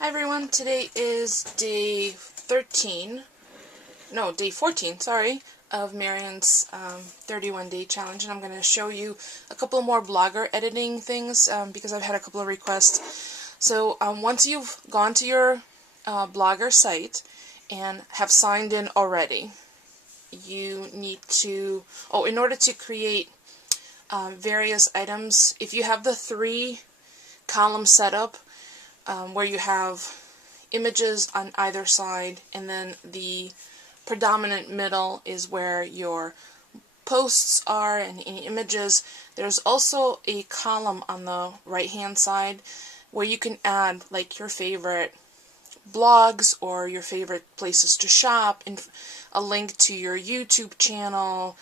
Hi everyone, today is day 14, sorry, of Marion's 31-day challenge, and I'm going to show you a couple more Blogger editing things because I've had a couple of requests. So once you've gone to your Blogger site and have signed in already, you need to, in order to create various items, if you have the 3-column setup, where you have images on either side, and then the predominant middle is where your posts are and any images. There's also a column on the right hand side where you can add like your favorite blogs or your favorite places to shop and a link to your YouTube channel.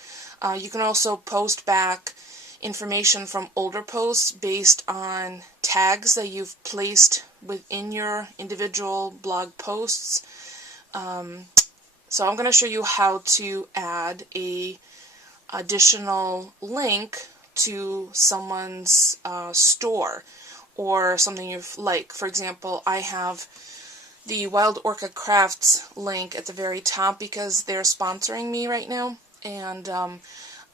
You can also post back information from older posts based on tags that you've placed within your individual blog posts. So I'm going to show you how to add a additional link to someone's store or something you've like. For example, I have the Wild Orchid Crafts link at the very top because they're sponsoring me right now, and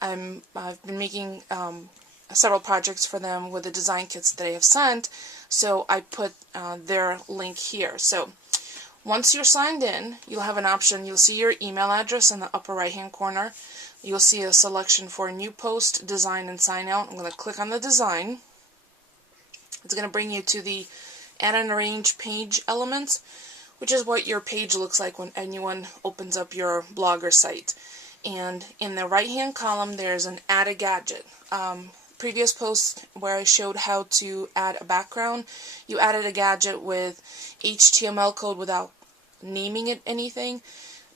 I've been making several projects for them with the design kits that they have sent, so I put their link here. So once you're signed in, you'll have an option. You'll see your email address in the upper right hand corner. You'll see a selection for new post, design, and sign out. I'm going to click on the design. It's going to bring you to the add and arrange page elements, which is what your page looks like when anyone opens up your Blogger site. And in the right hand column there's an add a gadget. Previous post where I showed how to add a background, you added a gadget with HTML code without naming it anything.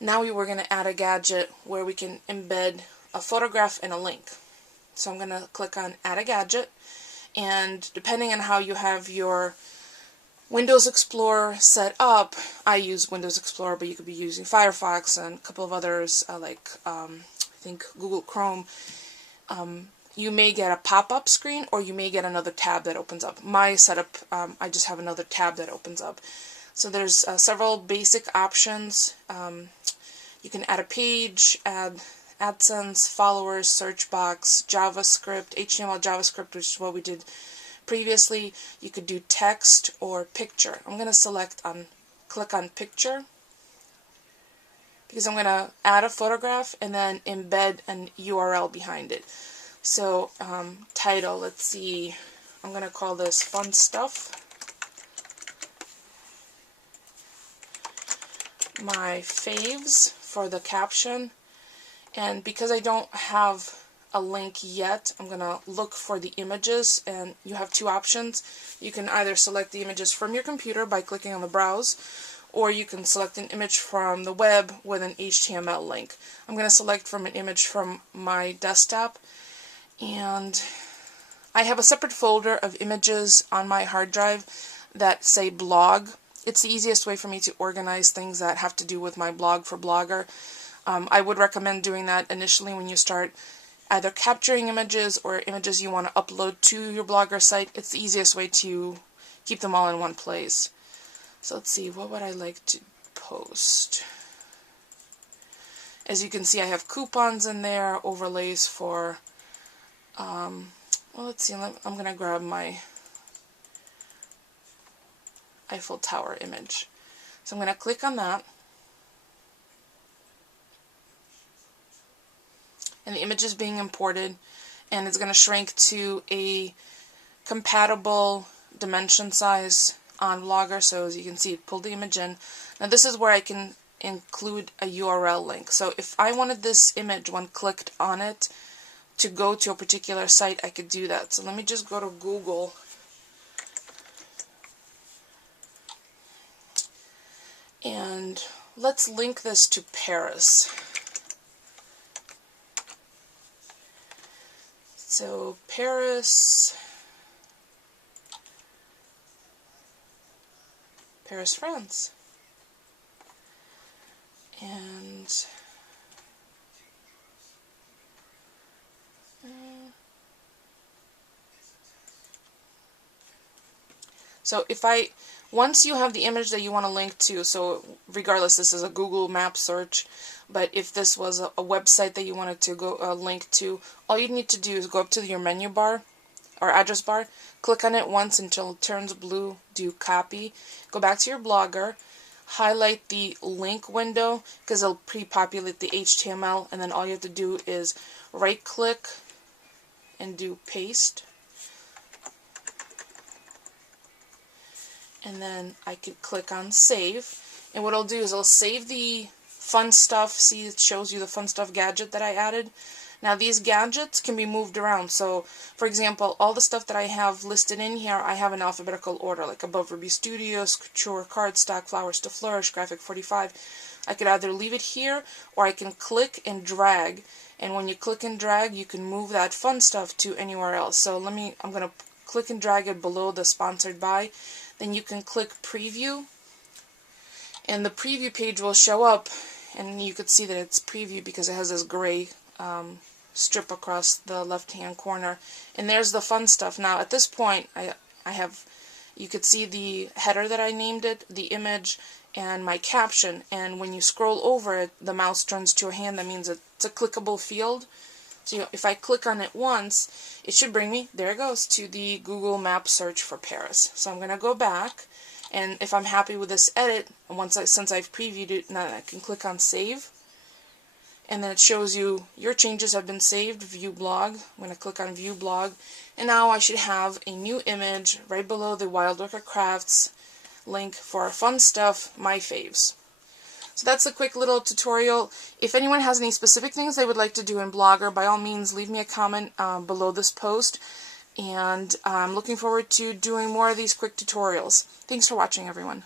Now we were going to add a gadget where we can embed a photograph and a link. So I'm going to click on add a gadget, and depending on how you have your Windows Explorer set up, I use Windows Explorer, but you could be using Firefox and a couple of others I think Google Chrome. You may get a pop-up screen, or you may get another tab that opens up. My setup, I just have another tab that opens up. So there's several basic options. You can add a page, add AdSense, followers, search box, JavaScript, HTML, JavaScript, which is what we did previously. You could do text or picture. I'm going to click on picture because I'm going to add a photograph and then embed an URL behind it. So title, let's see, I'm going to call this Fun Stuff. My faves for the caption, and because I don't have a link yet, I'm going to look for the images, and you have two options. You can either select the images from your computer by clicking on the browse, or you can select an image from the web with an HTML link. I'm going to select from an image from my desktop, and I have a separate folder of images on my hard drive that say blog. It's the easiest way for me to organize things that have to do with my blog for Blogger. I would recommend doing that initially when you start either capturing images or images you want to upload to your Blogger site. It's the easiest way to keep them all in one place. So let's see, what would I like to post? As you can see, I have coupons in there, overlays for, well, let's see, I'm going to grab my Eiffel Tower image. So I'm going to click on that, and the image is being imported, and it's going to shrink to a compatible dimension size on Blogger. So as you can see, it pulled the image in. Now this is where I can include a URL link. So if I wanted this image, when clicked on it, to go to a particular site, I could do that. So let me just go to Google. And let's link this to Paris. So Paris, France. And so if I Once you have the image that you want to link to, so regardless, this is a Google Map search, but if this was a website that you wanted to go link to, all you need to do is go up to your menu bar or address bar, click on it once until it turns blue, do copy, go back to your Blogger, highlight the link window because it'll pre-populate the HTML, and then all you have to do is right click and do paste. And then I could click on save, and what I'll do is I'll save the fun stuff. See, it shows you the fun stuff gadget that I added. Now these gadgets can be moved around, so for example, all the stuff that I have listed in here, I have in alphabetical order, like Above Ruby Studios, Couture, Cardstock, Flowers to Flourish, Graphic 45. I could either leave it here, or I can click and drag, and when you click and drag, you can move that fun stuff to anywhere else. So I'm going to click and drag it below the sponsored by. Then you can click preview, and the preview page will show up, and you could see that it's preview because it has this gray strip across the left hand corner, and there's the fun stuff. Now at this point you could see the header that I named it, the image, and my caption, and when you scroll over it, the mouse turns to a hand. That means it's a clickable field. So if I click on it once, it should bring me, there it goes, to the Google Map search for Paris. So I'm going to go back, and if I'm happy with this edit, since I've previewed it, now I can click on save, and then it shows you your changes have been saved, view blog. I'm going to click on view blog, and now I should have a new image right below the Wild Orchid Crafts link for fun stuff, my faves. So that's a quick little tutorial. If anyone has any specific things they would like to do in Blogger, by all means leave me a comment below this post, and I'm looking forward to doing more of these quick tutorials. Thanks for watching, everyone.